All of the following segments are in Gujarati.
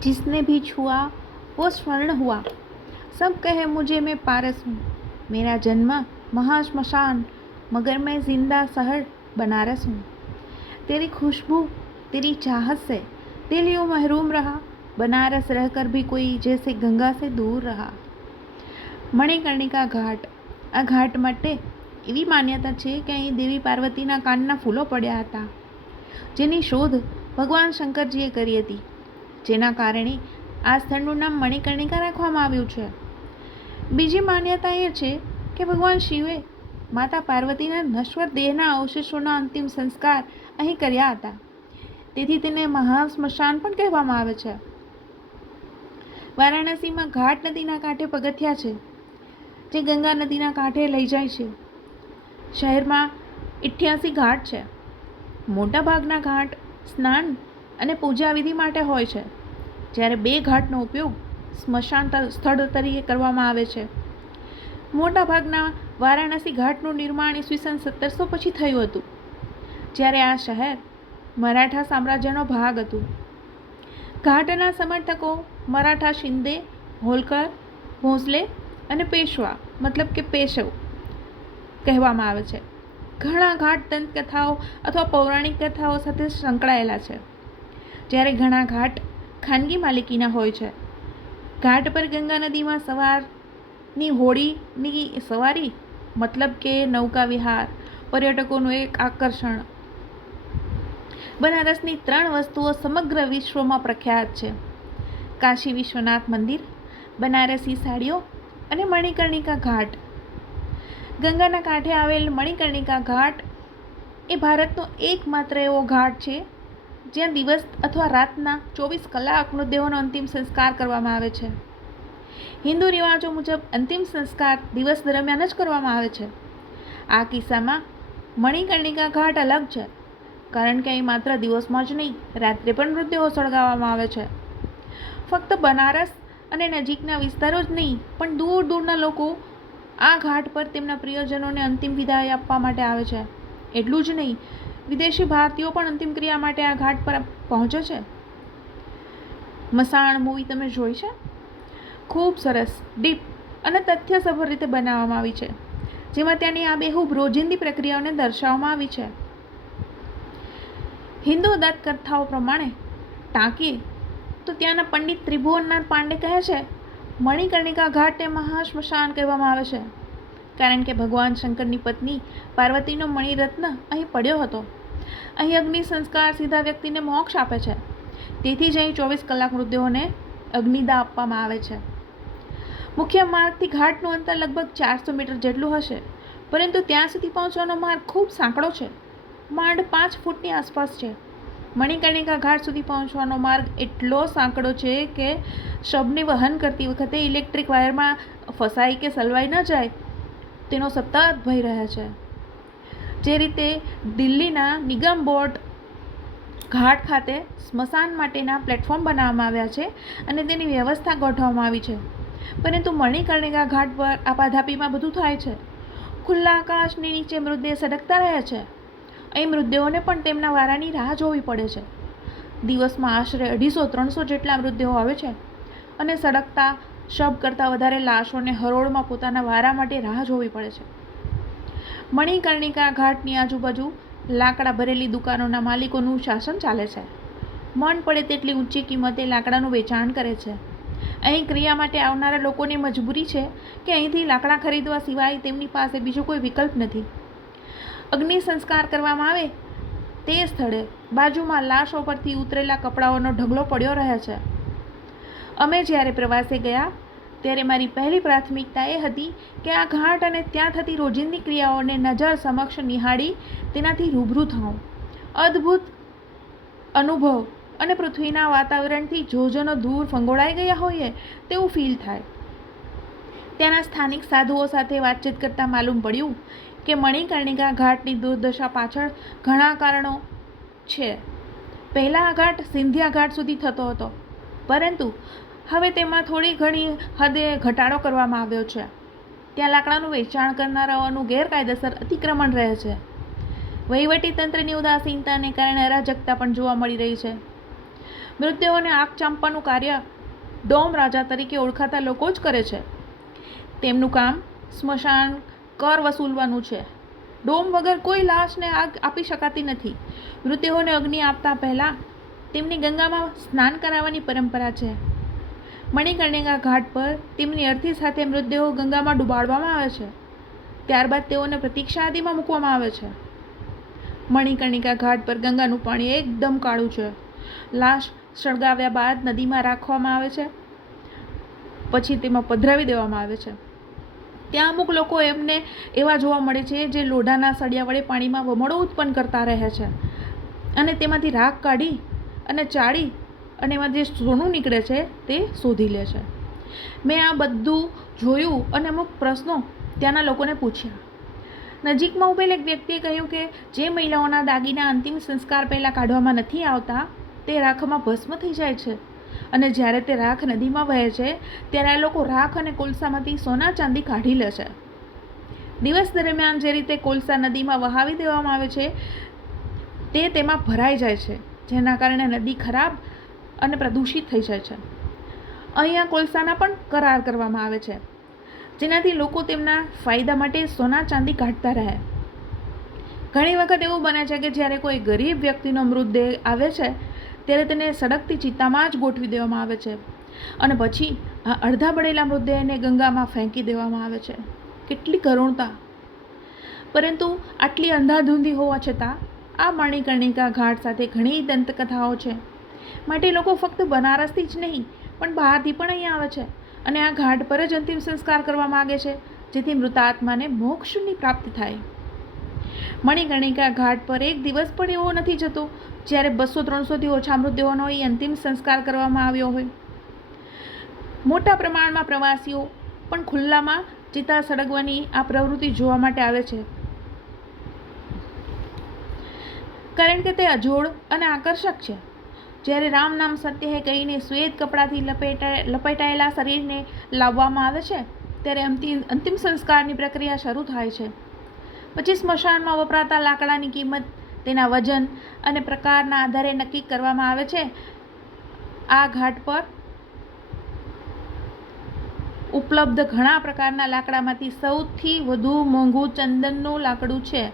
जिसने भी छुआ वो स्वर्ण हुआ। सब कहे मुझे मैं पारस हूँ। मेरा जन्म महाश्मशान, मगर मैं जिंदा शहर बनारस हूँ। तेरी खुशबू, तेरी चाहत से दिल यूँ महरूम रहा। बनारस रहकर भी कोई जैसे गंगा से दूर रहा। મણિકર્ણિકા ઘાટ. આ ઘાટ માટે એવી માન્યતા છે કે અહીં દેવી પાર્વતીના કાનના ફૂલો પડ્યા હતા, જેની શોધ ભગવાન શંકરજીએ કરી હતી, જેના કારણે આ સ્થળનું નામ મણિકર્ણિકા રાખવામાં આવ્યું છે. બીજી માન્યતા એ છે કે ભગવાન શિવે માતા પાર્વતીના નશ્વર દેહના અવશેષોના અંતિમ સંસ્કાર અહીં કર્યા હતા, તેથી તેને મહાશ્મશાન પણ કહેવામાં આવે છે. વારાણસીમાં ઘાટ નદીના કાંઠે પગથિયા છે, જે ગંગા નદીના કાંઠે લઈ જાય છે. શહેરમાં 88 ઘાટ છે. મોટાભાગના ઘાટ સ્નાન અને પૂજા વિધિ માટે હોય છે, જ્યારે 2 ઘાટનો ઉપયોગ સ્મશાન સ્થળ તરીકે કરવામાં આવે છે. મોટાભાગના વારાણસી ઘાટનું નિર્માણ ઈસવીસન 1700 પછી થયું હતું, જ્યારે આ શહેર મરાઠા સામ્રાજ્યનો ભાગ હતું. ઘાટના સમર્થકો મરાઠા શિંદે, હોલકર, ભોંસલે અને પેશવા મતલબ કે પેશવ કહેવામાં આવે છે. ઘણા ઘાટ દંતકથાઓ અથવા પૌરાણિક કથાઓ સાથે સંકળાયેલા છે, જ્યારે ઘણા ઘાટ ખાનગી માલિકીના હોય છે. ઘાટ પર ગંગા નદીમાં સવારની હોડીની સવારી મતલબ કે નૌકા વિહાર પર્યટકોનું એક આકર્ષણ. બનારસની 3 વસ્તુઓ સમગ્ર વિશ્વમાં પ્રખ્યાત છે: કાશી વિશ્વનાથ મંદિર, બનારસી સાડીઓ અને મણિકર્ણિકા ઘાટ. ગંગાના કાંઠે આવેલ મણિકર્ણિકા ઘાટ એ ભારતનો એકમાત્ર એવો ઘાટ છે જ્યાં દિવસ અથવા રાતના 24 કલાક મૃતદેહોનો અંતિમ સંસ્કાર કરવામાં આવે છે. હિન્દુ રિવાજો મુજબ અંતિમ સંસ્કાર દિવસ દરમિયાન જ કરવામાં આવે છે. આ કિસ્સામાં મણિકર્ણિકા ઘાટ અલગ છે, કારણ કે અહીં માત્ર દિવસમાં જ નહીં, રાત્રે પણ મૃતદેહો સળગાવવામાં આવે છે. ફક્ત બનારસ અને નજીકના વિસ્તારો જ નહીં, પણ દૂર દૂરના લોકો આ ઘાટ પર તેમના પ્રિયજનોને અંતિમ વિદાય આપવા માટે આવે છે. એટલું જ નહીં, વિદેશી ભારતીયો પણ અંતિમ ક્રિયા માટે આ ઘાટ પર પહોંચે છે. મસાણ મૂવી તમે જોઈ છે? ખૂબ સરસ, ડીપ અને તથ્યસભર રીતે બનાવવામાં આવી છે, જેમાં ત્યાંની આબેહૂબ રોજિંદી પ્રક્રિયાઓને દર્શાવવામાં આવી છે. હિન્દુ દંતકથાઓ પ્રમાણે ટાંકીએ તો ત્યાંના પંડિત ત્રિભુવનનાથ પાંડે કહે છે, મણિકર્ણિકા ઘાટને મહાશ્મશાન કહેવામાં આવે છે, કારણ કે ભગવાન શંકરની પત્ની પાર્વતીનો મણિરત્ન અહીં પડ્યો હતો. અહીં અગ્નિ સંસ્કાર સીધા વ્યક્તિને મોક્ષ આપે છે, તેથી જ અહીં 24 કલાક મૃતદેહોને અગ્નિદાહ આપવામાં આવે છે. મુખ્ય માર્ગથી ઘાટનું અંતર લગભગ 400 મીટર જેટલું હશે, પરંતુ ત્યાં સુધી પહોંચવાનો માર્ગ ખૂબ સાંકડો છે, માંડ 5 ફૂટની આસપાસ છે. મણિકર્ણિકા ઘાટ સુધી પહોંચવાનો માર્ગ એટલો સાંકડો છે કે શબને વહન કરતી વખતે ઇલેક્ટ્રિક વાયરમાં ફસાઈ કે સલવાઈ ન જાય તેનો સતત ભય રહે છે. જે રીતે દિલ્હીના નિગમ બોર્ડ ઘાટ ખાતે સ્મશાન માટેના પ્લેટફોર્મ બનાવવામાં આવ્યા છે અને તેની વ્યવસ્થા ગોઠવવામાં આવી છે, પરંતુ મણિકર્ણિકા ઘાટ પર આપાધાપીમાં બધું થાય છે. ખુલ્લા આકાશની નીચે મૃતદેહ સડકતા રહે છે. અહીં મૃતદેહોને પણ તેમના વારાની રાહ જોવી પડે છે. દિવસમાં આશરે 250-300 જેટલા મૃતદેહો આવે છે અને સડકતા શબ કરતાં વધારે લાશોને હરોળમાં પોતાના વારા માટે રાહ જોવી પડે છે. મણિકર્ણિકા ઘાટની આજુબાજુ લાકડા ભરેલી દુકાનોના માલિકોનું શાસન ચાલે છે. મન પડે તેટલી ઊંચી કિંમતે લાકડાનું વેચાણ કરે છે. અહીં ક્રિયા માટે આવનારા લોકોની મજબૂરી છે કે અહીંથી લાકડા ખરીદવા સિવાય તેમની પાસે બીજો કોઈ વિકલ્પ નથી. અગ્નિ સંસ્કાર કરવામાં આવે તે સ્થળે બાજુમાં લાશો પરથી ઉતરેલા કપડાઓનો ઢગલો પડ્યો રહે છે. અમે જ્યારે પ્રવાસે ગયા ત્યારે મારી પહેલી પ્રાથમિકતા એ હતી કે આ ઘાટ અને ત્યાં થતી રોજિંદી ક્રિયાઓને નજર સમક્ષ નિહાળી તેનાથી રૂબરૂ થાઉં. અદ્ભુત અનુભવ અને પૃથ્વીના વાતાવરણથી જોજનો દૂર ફંગોળાઈ ગયા હોઈએ તેવું ફીલ થાય. ત્યાંના સ્થાનિક સાધુઓ સાથે વાતચીત કરતાં માલુમ પડ્યું કે મણિકર્ણિકા ઘાટની દુર્દશા પાછળ ઘણા કારણો છે. પહેલાં આ ઘાટ સિંધિયા ઘાટ સુધી થતો હતો, પરંતુ હવે તેમાં થોડી ઘણી હદે ઘટાડો કરવામાં આવ્યો છે. ત્યાં લાકડાનું વેચાણ કરનારાઓનું ગેરકાયદેસર અતિક્રમણ રહે છે. વહીવટી તંત્રની ઉદાસીનતાને કારણે અરાજકતા પણ જોવા મળી રહી છે. મૃતદેહોને આગ ચાંપવાનું કાર્ય ડોમ રાજા તરીકે ઓળખાતા લોકો જ કરે છે. તેમનું કામ સ્મશાન કર વસૂલવાનું છે. ડોમ વગર કોઈ લાશને આગ આપી શકાતી નથી. મૃતદેહોને અગ્નિ આપતા પહેલાં તેમની ગંગામાં સ્નાન કરાવવાની પરંપરા છે. મણિકર્ણિકા ઘાટ પર તેમની અર્થી સાથે મૃતદેહો ગંગામાં ડુબાડવામાં આવે છે. ત્યારબાદ તેઓને પ્રતીક્ષાદીમાં મૂકવામાં આવે છે. મણિકર્ણિકા ઘાટ પર ગંગાનું પાણી એકદમ કાળું છે. લાશ સળગાવ્યા બાદ નદીમાં રાખવામાં આવે છે, પછી તેમાં પધરાવી દેવામાં આવે છે. ત્યાં અમુક લોકો એમને એવા જોવા મળે છે જે લોઢાના સળિયા વડે પાણીમાં વમળો ઉત્પન્ન કરતા રહે છે અને તેમાંથી રાખ કાઢી અને ચાળી અને એમાં જે સોનું નીકળે છે તે શોધી લે છે. મેં આ બધું જોયું અને અમુક પ્રશ્નો ત્યાંના લોકોને પૂછ્યા. નજીકમાં ઉભેલ એક વ્યક્તિએ કહ્યું કે જે મહિલાઓના દાગીના અંતિમ સંસ્કાર પહેલાં કાઢવામાં નથી આવતા તે રાખમાં ભસ્મ થઈ જાય છે અને જ્યારે તે રાખ નદીમાં વહે છે ત્યારે આ લોકો રાખ અને કોલસામાંથી સોના ચાંદી કાઢી લે છે. દિવસ દરમિયાન જે રીતે કોલસા નદીમાં વહાવી દેવામાં આવે છે તે તેમાં ભરાઈ જાય છે, જેના કારણે નદી ખરાબ અને પ્રદૂષિત થઈ જાય છે. અહીંયા કોલસાના પણ કરાર કરવામાં આવે છે, જેનાથી લોકો તેમના ફાયદા માટે સોના ચાંદી કાઢતા રહે. ઘણી વખત એવું બને છે કે જ્યારે કોઈ ગરીબ વ્યક્તિનો મૃતદેહ આવે છે ત્યારે તેને સળગતી ચિત્તામાં જ ગોઠવી દેવામાં આવે છે અને પછી આ અડધા બળેલા મૃતદેહને ગંગામાં ફેંકી દેવામાં આવે છે. કેટલી કરુણતા! પરંતુ આટલી અંધાધૂંધી હોવા છતાં આ મણિકર્ણિકા ઘાટ સાથે ઘણી દંતકથાઓ છે. માટે લોકો ફક્ત બનારસથી જ નહીં પણ બહારથી પણ અહીંયા આવે છે અને આ ઘાટ પર જ અંતિમ સંસ્કાર કરવા માગે છે, જેથી મૃતાત્માને મોક્ષની પ્રાપ્તિ થાય. મણિકર્ણિકા ઘાટ પર એક દિવસ પણ એવો નથી જતો જ્યારે 200-300થી ઓછા મૃતદેહોનો અહીં અંતિમ સંસ્કાર કરવામાં આવ્યો હોય. મોટા પ્રમાણમાં પ્રવાસીઓ પણ ખુલ્લામાં ચિતા સળગવાની આ પ્રવૃત્તિ જોવા માટે આવે છે, કારણ કે તે અજોડ અને આકર્ષક છે. જ્યારે રામ નામ સત્ય હે કહીને શ્વેત કપડાથી લપેટાયેલા શરીરને લાવવામાં આવે છે ત્યારે અંતિમ સંસ્કારની પ્રક્રિયા શરૂ થાય છે. પછી સ્મશાનમાં વપરાતા લાકડાની કિંમત, તેના વજન અને પ્રકારના આધારે નક્કી કરવામાં આવે છે. આ ઘાટ પર ઉપલબ્ધ ઘણા પ્રકારના લાકડામાંથી સૌથી વધુ મોંઘું ચંદનનું લાકડું છે.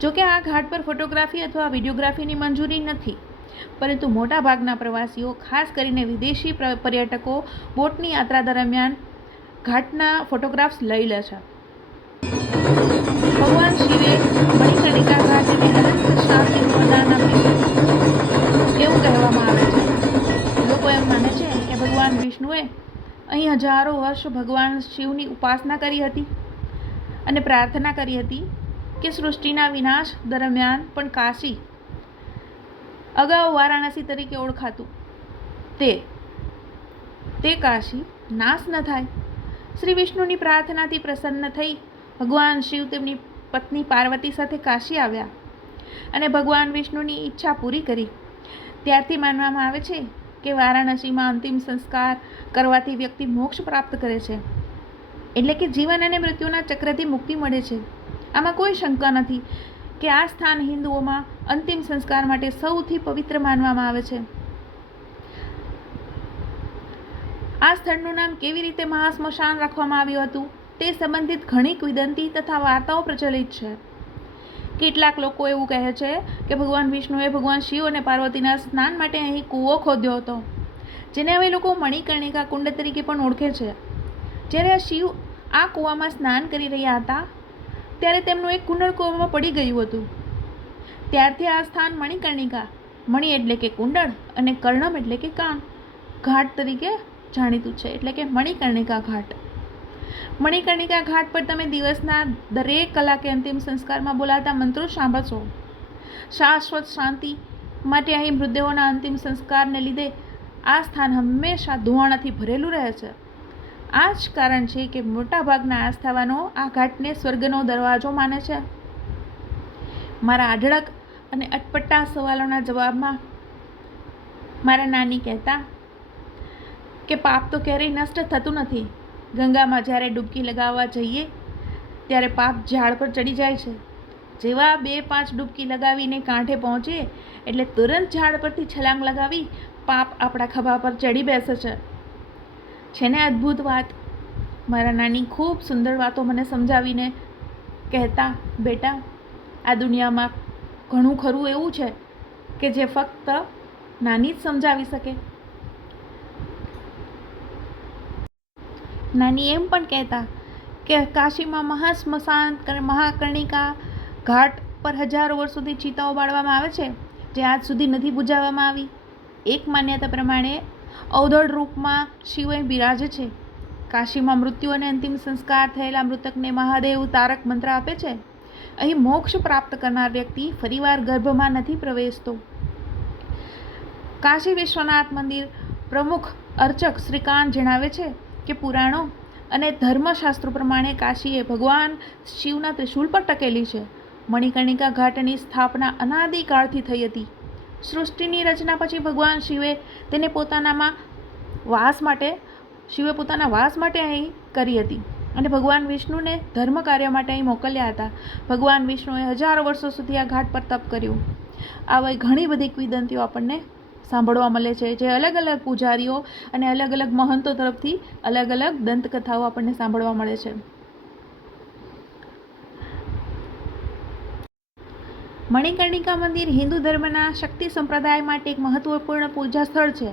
જોકે આ ઘાટ પર ફોટોગ્રાફી અથવા વિડીયોગ્રાફીની મંજૂરી નથી, પરંતુ મોટાભાગના પ્રવાસીઓ, ખાસ કરીને વિદેશી પર્યટકો, બોટની યાત્રા દરમિયાન ઘાટના ફોટોગ્રાફ્સ લઈ લે છે. ભગવાન શિવે મણિકર્ણિકા ઘાટને અનંત શાંતિનું વરદાન આપ્યું એવું કહેવામાં આવે છે. લોકો એમ માને છે કે ભગવાન વિષ્ણુએ અહીં હજારો વર્ષ ભગવાન શિવની ઉપાસના કરી હતી અને પ્રાર્થના કરી હતી કે સૃષ્ટિના વિનાશ દરમિયાન પણ કાશી, અગાઉ વારાણસી તરીકે ઓળખાતું તે કાશી નાશ ન થાય. શ્રી વિષ્ણુની પ્રાર્થનાથી પ્રસન્ન થઈ ભગવાન શિવ તેમની પત્ની પાર્વતી સાથે કાશી આવ્યા અને ભગવાન વિષ્ણુની ઈચ્છા પૂરી કરી. ત્યારથી માનવામાં આવે છે કે વારાણસીમાં અંતિમ સંસ્કાર કરવાથી વ્યક્તિ મોક્ષ પ્રાપ્ત કરે છે, એટલે કે જીવન અને મૃત્યુના ચક્રથી મુક્તિ મળે છે. આમાં કોઈ શંકા નથી કે આ સ્થાન હિન્દુઓમાં અંતિમ સંસ્કાર માટે સૌથી પવિત્ર માનવામાં આવે છે. આ સ્થળનું નામ કેવી રીતે મહાસ્મશાન રાખવામાં આવ્યું હતું તે સંબંધિત ઘણી કિંવદંતી તથા વાર્તાઓ પ્રચલિત છે. કેટલાક લોકો એવું કહે છે કે ભગવાન વિષ્ણુએ ભગવાન શિવ અને પાર્વતીના સ્નાન માટે અહીં કૂવો ખોદ્યો હતો, જેને હવે લોકો મણિકર્ણિકા કુંડ તરીકે પણ ઓળખે છે. જ્યારે શિવ આ કૂવામાં સ્નાન કરી રહ્યા હતા ત્યારે તેમનું એક કુંડળ કૂવામાં પડી ગયું હતું. ત્યારથી આ સ્થાન મણિકર્ણિકા, મણિ એટલે કે કુંડળ અને કર્ણમ એટલે કે કાન, ઘાટ તરીકે જાણીતું છે, એટલે કે મણિકર્ણિકા ઘાટ. મણિકર્ણિકા ઘાટ પર તમે દિવસના દરેક કલાકે અંતિમ સંસ્કારમાં બોલાતા મંત્રો સાંભળશો. શાશ્વત શાંતિ માટે અહીં મૃતદેહોના અંતિમ સંસ્કારને લીધે આ સ્થાન હંમેશા ધુવાણાથી ભરેલું રહે છે. આ જ કારણ છે કે મોટાભાગના આસ્થાવાનો આ ઘાટને સ્વર્ગનો દરવાજો માને છે. મારા અઢળક અને અટપટા સવાલોના જવાબમાં મારા નાની કહેતા કે પાપ તો ક્યારેય નષ્ટ થતું નથી. ગંગામાં જ્યારે ડૂબકી લગાવવા જઈએ ત્યારે પાપ ઝાડ પર ચડી જાય છે. જેવા 2-5 ડૂબકી લગાવીને કાંઠે પહોંચે એટલે તુરંત ઝાડ પરથી છલાંગ લગાવી પાપ આપણા ખભા પર ચડી બેસે છે ને અદ્ભુત વાત. મારા નાની ખૂબ સુંદર વાતો મને સમજાવીને કહેતા, બેટા, આ દુનિયામાં ઘણું ખરું એવું છે કે જે ફક્ત નાની જ સમજાવી શકે. નાની એમ પણ કહેતા કે કાશીમાં મહાકર્ણિકા ઘાટ પર હજારો વર્ષોથી ચિતાઓ બાળવામાં આવે છે, જે આજ સુધી નથી બુજાવવામાં આવી. એક માન્યતા પ્રમાણે અવધૂત રૂપમાં શિવ અહીં બિરાજે છે. કાશીમાં મૃત્યુ અને અંતિમ સંસ્કાર થયેલા મૃતકને મહાદેવ તારક મંત્ર આપે છે. અહીં મોક્ષ પ્રાપ્ત કરનાર વ્યક્તિ ફરીવાર ગર્ભમાં નથી પ્રવેશતો. કાશી વિશ્વનાથ મંદિર પ્રમુખ અર્ચક શ્રીકાંત જણાવે છે કે પુરાણો અને ધર્મશાસ્ત્રો પ્રમાણે કાશી એ ભગવાન શિવના ત્રિશૂળ પર ટકેલી છે. મણિકર્ણિકા ઘાટની સ્થાપના અનાદિકાળથી થઈ હતી. સૃષ્ટિની રચના પછી ભગવાન શિવે પોતાના વાસ માટે અહીં કરી હતી અને ભગવાન વિષ્ણુને ધર્મ કાર્ય માટે અહીં મોકલ્યા હતા. ભગવાન વિષ્ણુએ હજારો વર્ષો સુધી આ ઘાટ પર તપ કર્યું. આવી ઘણી બધી કિંવદંતીઓ આપણને સાંભળવા મળે છે, જે અલગ અલગ પૂજારીઓ અને અલગ અલગ મહંતો તરફથી અલગ અલગ દંતકથાઓ આપણને સાંભળવા મળે છે. મણિકર્ણિકા મંદિર હિન્દુ ધર્મના શક્તિ સંપ્રદાય માટે એક મહત્વપૂર્ણ પૂજા સ્થળ છે.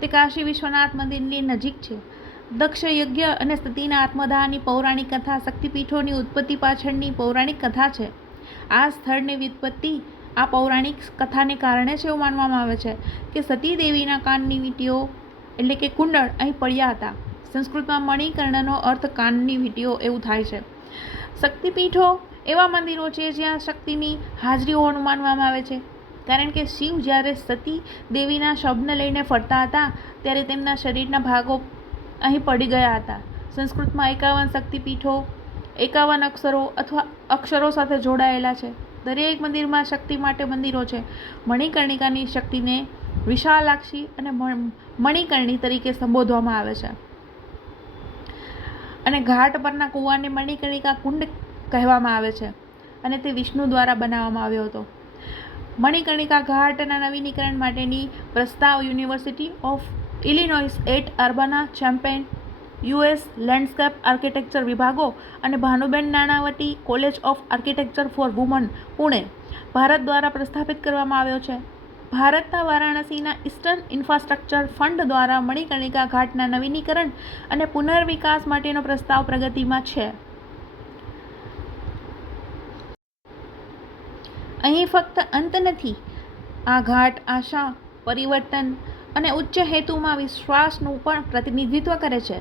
તે કાશી વિશ્વનાથ મંદિરની નજીક છે. દક્ષ યજ્ઞ અને સતીના આત્મદાહની પૌરાણિક કથા શક્તિપીઠોની ઉત્પત્તિ પાછળની પૌરાણિક કથા છે. આ સ્થળની વ્યુત્પત્તિ આ પૌરાણિક કથાને કારણે છે એવું માનવામાં આવે છે કે સતી દેવીના કાનની વીંટીઓ એટલે કે કુંડળ અહીં પડ્યા હતા. સંસ્કૃતમાં મણિકર્ણનો અર્થ કાનની વીંટીઓ એવું થાય છે. શક્તિપીઠો એવા મંદિરો છે જ્યાં શક્તિની હાજરી હોવાનું માનવામાં આવે છે, કારણ કે શિવ જ્યારે સતી દેવીના શબને લઈને ફરતા હતા ત્યારે તેમના શરીરના ભાગો અહીં પડી ગયા હતા. સંસ્કૃતમાં 51 શક્તિપીઠો 51 અક્ષરો અથવા અક્ષરો સાથે જોડાયેલા છે. દરેક મંદિરમાં શક્તિ માટે મંદિરો છે. મણિકર્ણિકાની શક્તિને વિશાલાક્ષી અને મણિકર્ણી તરીકે સંબોધવામાં આવે છે અને ઘાટ પરના કૂવાને મણિકર્ણિકા કુંડ કહેવામાં આવે છે અને તે વિષ્ણુ દ્વારા બનાવવામાં આવ્યો હતો. મણિકર્ણિકા ઘાટના નવીનીકરણ માટેની પ્રસ્તાવ university of Illinois at Urbana Champaign, US landscape architecture વિભાગો અને Bhanuben Nanavati college of architecture for women, Pune, Bharat દ્વારા પ્રસ્થાપિત કરવામાં આવ્યો છે. ભારતના વારાણસીના ઇસ્ટર્ન ઇન્ફ્રાસ્ટ્રક્ચર ફંડ દ્વારા મણિકર્ણિકા ઘાટના નવીનીકરણ અને પુનર્વિકાસ માટેનો પ્રસ્તાવ પ્રગતિમાં છે. અહીં ફક્ત અંત નથી. આ ઘાટ આશા, પરિવર્તન અને ઉચ્ચ હેતુમાં વિશ્વાસનું પણ પ્રતિનિધિત્વ કરે છે.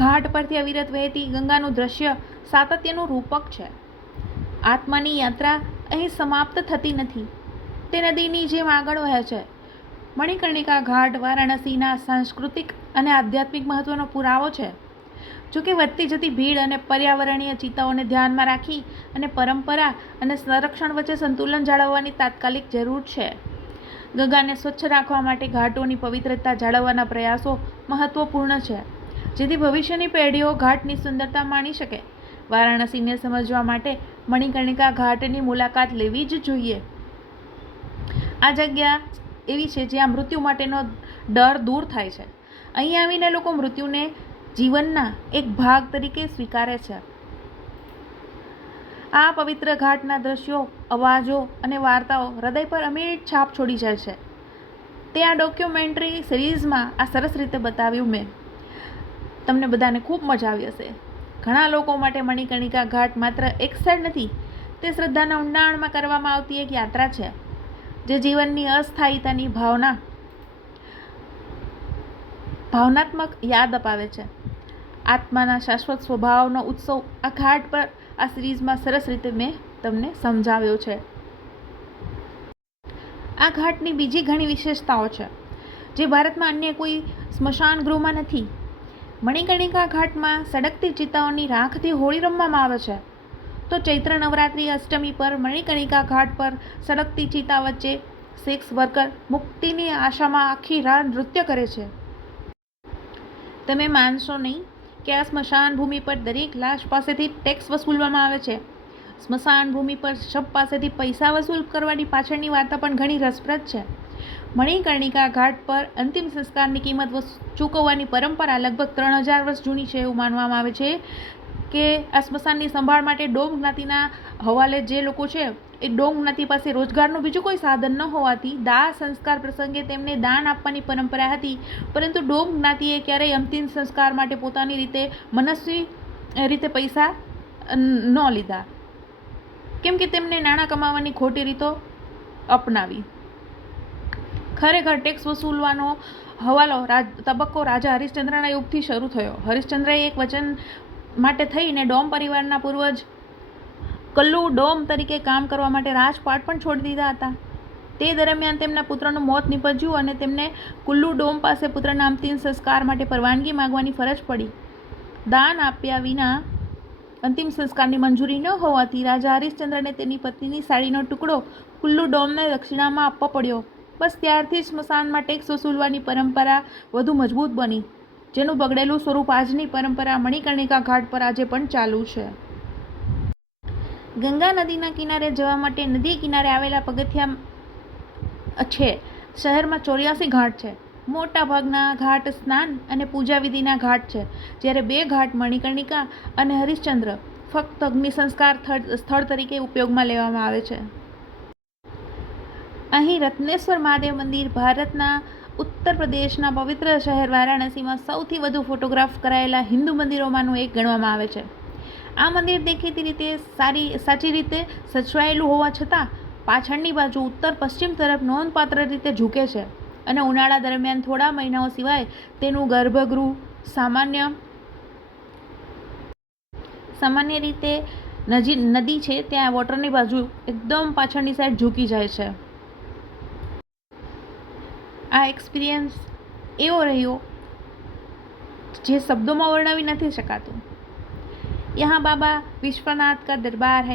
ઘાટ પરથી અવિરત વહેતી ગંગાનું દ્રશ્ય સાતત્યનું રૂપક છે. આત્માની યાત્રા અહીં સમાપ્ત થતી નથી, તે નદીની જેમ આગળ વહે છે. મણિકર્ણિકા ઘાટ વારાણસીના સાંસ્કૃતિક અને આધ્યાત્મિક મહત્વનો પુરાવો છે. જોકે વધતી જતી ભીડ અને પર્યાવરણીય ચિંતાઓને ધ્યાનમાં રાખી અને પરંપરા અને સંરક્ષણ વચ્ચે સંતુલન જાળવવાની તાત્કાલિક જરૂર છે. ગંગાને સ્વચ્છ રાખવા માટે ઘાટોની પવિત્રતા જાળવવાના પ્રયાસો મહત્વપૂર્ણ છે, જેથી ભવિષ્યની પેઢીઓ ઘાટની સુંદરતા માણી શકે. વારાણસીને સમજવા માટે મણિકર્ણિકા ઘાટની મુલાકાત લેવી જ જોઈએ. આ જગ્યા એવી છે જ્યાં મૃત્યુ માટેનો ડર દૂર થાય છે. અહીં આવીને લોકો મૃત્યુને જીવનના એક ભાગ તરીકે સ્વીકારે છે. આ પવિત્ર ઘાટના દ્રશ્યો, અવાજો અને વાર્તાઓ હૃદય પર અમિટ છાપ છોડી જાય છે. તે આ ડોક્યુમેન્ટરી સિરીઝમાં આ સરસ રીતે બતાવ્યું. મેં તમને બધાને ખૂબ મજા આવી હશે. ઘણા લોકો માટે મણિકર્ણિકા ઘાટ માત્ર એક સ્થળ નથી, તે શ્રદ્ધાના ઊંડાણમાં કરવામાં આવતી એક યાત્રા છે, જે જીવનની અસ્થાયીતાની ભાવનાત્મક યાદ અપાવે છે. આત્માના શાશ્વત સ્વભાવનો ઉત્સવ આ ઘાટ પર આ સિરીઝમાં સરસ રીતે મેં તમને સમજાવ્યો છે. આ ઘાટની બીજી ઘણી વિશેષતાઓ છે જે ભારતમાં અન્ય કોઈ સ્મશાન ગૃહમાં નથી. મણિકર્ણિકા ઘાટમાં સળગતી ચિતાઓની રાખથી હોળી રમવામાં આવે છે, તો ચૈત્ર નવરાત્રિ અષ્ટમી પર મણિકર્ણિકા ઘાટ પર સળગતી ચિતા વચ્ચે સેક્સ વર્કર મુક્તિની આશામાં આખી રાત નૃત્ય કરે છે. તમે માનશો નહીં કે આ સ્મશાન ભૂમિ પર દરેક લાશ પાસેથી ટેક્સ વસૂલવામાં આવે છે. સ્મશાન ભૂમિ પર શબ પાસેથી પૈસા વસૂલ કરવાની પાછળની વાર્તા પણ ઘણી રસપ્રદ છે. મણિકર્ણિકા ઘાટ પર અંતિમ સંસ્કારની કિંમત ચૂકવવાની પરંપરા લગભગ 3000 વર્ષ જૂની છે એવું માનવામાં આવે છે કે આ સ્મશાનની સંભાળ માટે ડોમ જ્ઞાતિના હવાલે જે લોકો છે એ ડોમ જ્ઞાતિ પાસે રોજગારનું બીજું કોઈ સાધન ન હોવાથી દાહ સંસ્કાર પ્રસંગે તેમને દાન આપવાની પરંપરા હતી, પરંતુ ડોમ જ્ઞાતિએ ક્યારેય અંતિમ સંસ્કાર માટે પોતાની રીતે મનસ્વી રીતે પૈસા ન લીધા, કેમ કે તેમને નાણાં કમાવાની ખોટી રીતો અપનાવી. ખરેખર ટેક્સ વસૂલવાનો તબક્કો રાજા હરિશ્ચંદ્રના યુગથી શરૂ થયો. હરિશ્ચંદ્રએ એક વચન માટે થઈને ડોમ પરિવારના પૂર્વજ કલ્લુ ડોમ તરીકે કામ કરવા માટે રાજપાટ પણ છોડી દીધા હતા. તે દરમિયાન તેમના પુત્રનું મોત નીપજ્યું અને તેમને કુલ્લુ ડોમ પાસે પુત્રના અંતિમ સંસ્કાર માટે પરવાનગી માંગવાની ફરજ પડી. દાન આપ્યા વિના અંતિમ સંસ્કારની મંજૂરી ન હોવાથી રાજા હરિશ્ચંદ્રને તેની પત્નીની સાડીનો ટુકડો કુલ્લુ ડોમને દક્ષિણામાં આપવો પડ્યો. બસ ત્યારથી જ સ્મશાનમાં ટેક્સ વસૂલવાની પરંપરા વધુ મજબૂત બની, જેનું બગડેલું સ્વરૂપ આજની પરંપરા મણિકર્ણિકા ઘાટ પર આજે પણ ચાલુ છે. ગંગા નદીના કિનારે જવા માટે નદી કિનારે આવેલા પગથિયા છે. શહેરમાં 84 ઘાટ છે. મોટા ભાગના ઘાટ સ્નાન અને પૂજા વિધિના ઘાટ છે, જ્યારે 2 ઘાટ મણિકર્ણિકા અને હરિશ્ચંદ્ર ફક્ત અગ્નિ સંસ્કાર સ્થળ તરીકે ઉપયોગમાં લેવામાં આવે છે. અહીં રત્નેશ્વર મહાદેવ મંદિર ભારતના ઉત્તર પ્રદેશના પવિત્ર શહેર વારાણસીમાં સૌથી વધુ ફોટોગ્રાફ કરાયેલા હિન્દુ મંદિરોમાંનું એક ગણવામાં આવે છે. આ મંદિર દેખીતી રીતે સાચી રીતે સચવાયેલું હોવા છતાં પાછળની બાજુ ઉત્તર પશ્ચિમ તરફ નોંધપાત્ર રીતે ઝૂકે છે અને ઉનાળા દરમિયાન થોડા મહિનાઓ સિવાય તેનું ગર્ભગૃહ સામાન્ય રીતે નદી છે ત્યાં વોટરની બાજુ એકદમ પાછળની સાઈડ ઝૂકી જાય છે. આ એક્સપિરિયન્સ એવો રહ્યો જે શબ્દોમાં વર્ણવી નથી શકાતું. यहाँ बाबा विश्वनाथ का दरबार है.